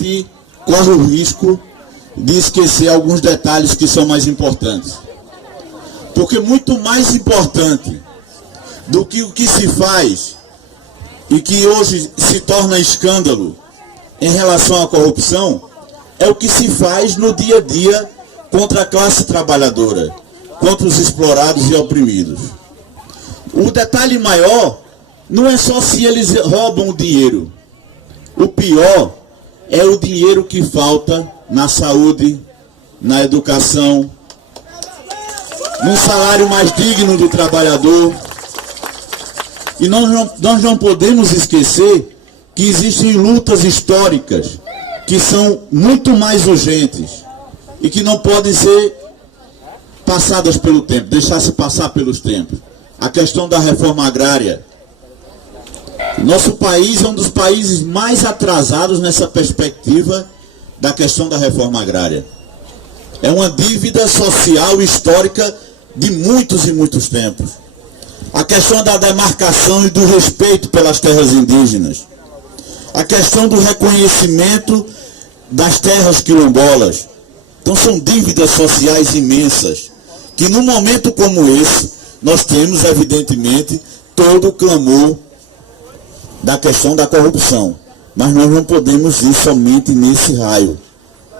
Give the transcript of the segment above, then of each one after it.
gente corre o risco de esquecer alguns detalhes que são mais importantes. Porque muito mais importante do que o que se faz e que hoje se torna escândalo em relação à corrupção é o que se faz no dia a dia contra a classe trabalhadora, contra os explorados e oprimidos. O detalhe maior não é só se eles roubam o dinheiro. O pior é o dinheiro que falta na saúde, na educação, num salário mais digno do trabalhador. E nós não podemos esquecer que existem lutas históricas que são muito mais urgentes e que não podem ser passadas pelo tempo, deixar-se passar pelos tempos. A questão da reforma agrária. Nosso país é um dos países mais atrasados nessa perspectiva da questão da reforma agrária. É uma dívida social histórica de muitos e muitos tempos. A questão da demarcação e do respeito pelas terras indígenas. A questão do reconhecimento das terras quilombolas. Então são dívidas sociais imensas, que num momento como esse, nós temos, evidentemente, todo o clamor da questão da corrupção. Mas nós não podemos ir somente nesse raio.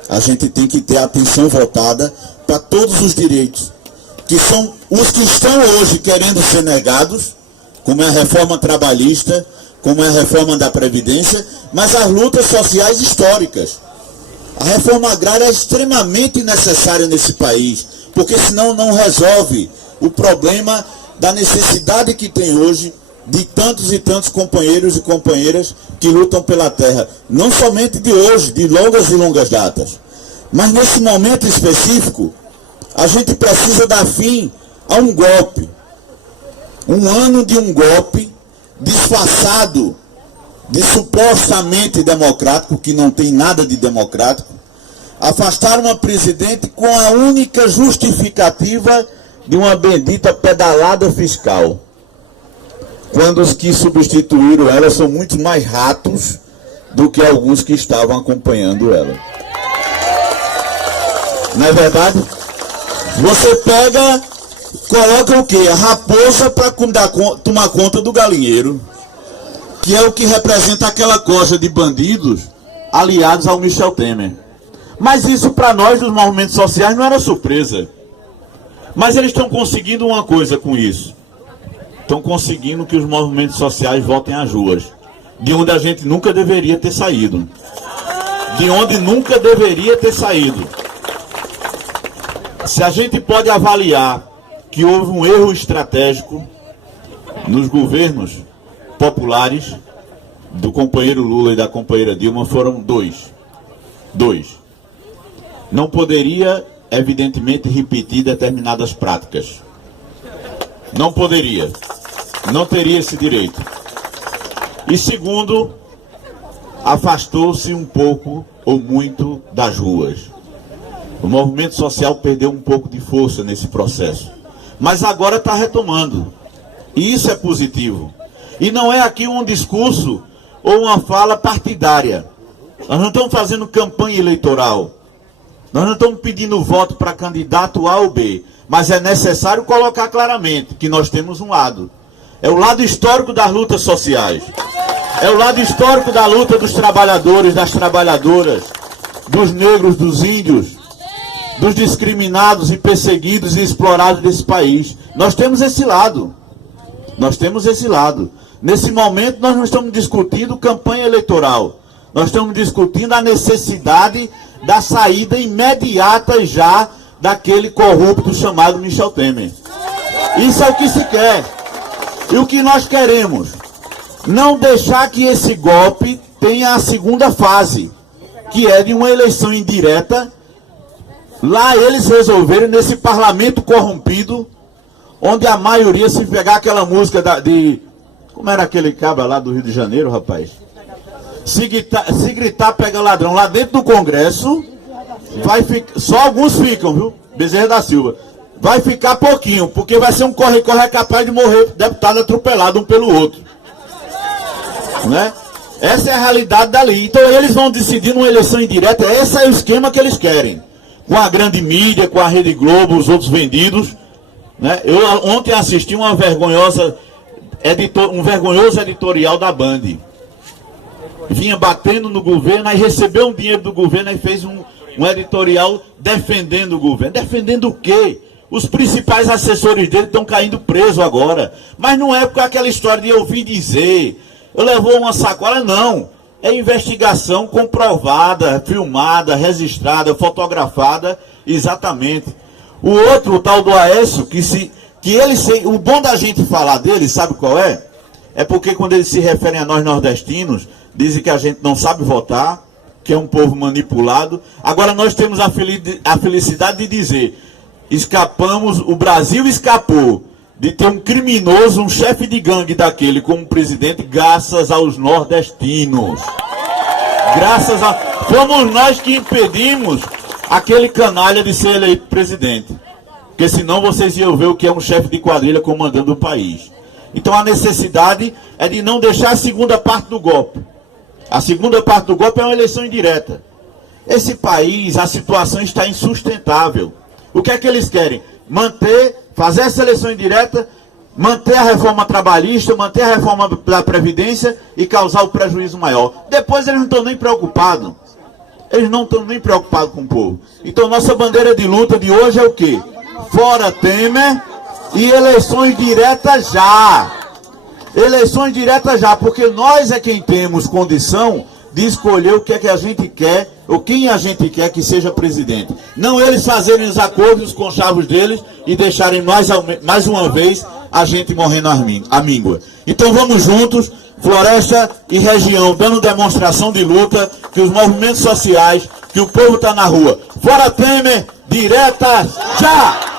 A gente tem que ter a atenção voltada para todos os direitos, que são os que estão hoje querendo ser negados, como é a reforma trabalhista, como é a reforma da Previdência, mas as lutas sociais históricas. A reforma agrária é extremamente necessária nesse país, porque senão não resolve o problema da necessidade que tem hoje de tantos e tantos companheiros e companheiras que lutam pela terra, não somente de hoje, de longas e longas datas. Mas nesse momento específico, a gente precisa dar fim a um golpe. Um ano de um golpe disfarçado de supostamente democrático, que não tem nada de democrático. Afastar uma presidente com a única justificativa de uma bendita pedalada fiscal. Quando os que substituíram ela são muito mais ratos do que alguns que estavam acompanhando ela. Não é verdade? Você pega, coloca o quê? A raposa para tomar conta do galinheiro, que é o que representa aquela coja de bandidos aliados ao Michel Temer. Mas isso para nós dos movimentos sociais não era surpresa. Mas eles estão conseguindo uma coisa com isso. Estão conseguindo que os movimentos sociais voltem às ruas, de onde a gente nunca deveria ter saído. De onde nunca deveria ter saído. Se a gente pode avaliar que houve um erro estratégico nos governos populares do companheiro Lula e da companheira Dilma, foram dois. Não poderia, evidentemente, repetir determinadas práticas. Não poderia. Não teria esse direito. E segundo, afastou-se um pouco ou muito das ruas. O movimento social perdeu um pouco de força nesse processo. Mas agora está retomando. E isso é positivo. E não é aqui um discurso ou uma fala partidária. Nós não estamos fazendo campanha eleitoral. Nós não estamos pedindo voto para candidato A ou B. Mas é necessário colocar claramente que nós temos um lado. É o lado histórico das lutas sociais. É o lado histórico da luta dos trabalhadores, das trabalhadoras, dos negros, dos índios, dos discriminados e perseguidos e explorados desse país. Nós temos esse lado. Nós temos esse lado. Nesse momento nós não estamos discutindo campanha eleitoral. Nós estamos discutindo a necessidade da saída imediata já daquele corrupto chamado Michel Temer. Isso é o que se quer. E o que nós queremos? Não deixar que esse golpe tenha a segunda fase, que é de uma eleição indireta. Lá eles resolverem, nesse parlamento corrompido, onde a maioria, se pegar aquela música como era aquele cabra lá do Rio de Janeiro, rapaz? Se gritar, pega ladrão. Lá dentro do Congresso, só alguns ficam, viu? Bezerra da Silva. Vai ficar pouquinho, porque vai ser um corre-corre, é capaz de morrer deputado atropelado um pelo outro. Né? Essa é a realidade dali. Então eles vão decidir numa eleição indireta. Esse é o esquema que eles querem. Com a grande mídia, com a Rede Globo, os outros vendidos. Né? Eu ontem assisti um vergonhoso editorial da Band. Vinha batendo no governo, aí recebeu um dinheiro do governo e fez um editorial defendendo o governo. Defendendo o quê? Os principais assessores dele estão caindo presos agora. Mas não é por aquela história de ouvir dizer, eu levou uma sacola, não. É investigação comprovada, filmada, registrada, fotografada, exatamente. O outro, o tal do Aécio, o bom da gente falar dele, sabe qual é? É porque quando eles se referem a nós nordestinos, dizem que a gente não sabe votar, que é um povo manipulado. Agora nós temos a felicidade de dizer, o Brasil escapou de ter um criminoso, um chefe de gangue daquele como presidente, graças aos nordestinos. Fomos nós que impedimos aquele canalha de ser eleito presidente. Porque senão vocês iam ver o que é um chefe de quadrilha comandando o país. Então a necessidade é de não deixar a segunda parte do golpe. A segunda parte do golpe é uma eleição indireta. Esse país, a situação está insustentável. O que é que eles querem? Fazer essa eleição indireta, manter a reforma trabalhista, manter a reforma da Previdência e causar o prejuízo maior. Depois eles não estão nem preocupados. Eles não estão nem preocupados com o povo. Então nossa bandeira de luta de hoje é o quê? Fora Temer e eleições diretas já. Eleições diretas já, porque nós é quem temos condição de escolher o que é que a gente quer, ou quem a gente quer que seja presidente. Não eles fazerem os acordos com os chavos deles e deixarem mais uma vez a gente morrendo à míngua. Então vamos juntos, Floresta e região, dando demonstração de luta, que os movimentos sociais, que o povo está na rua. Fora Temer, direta já!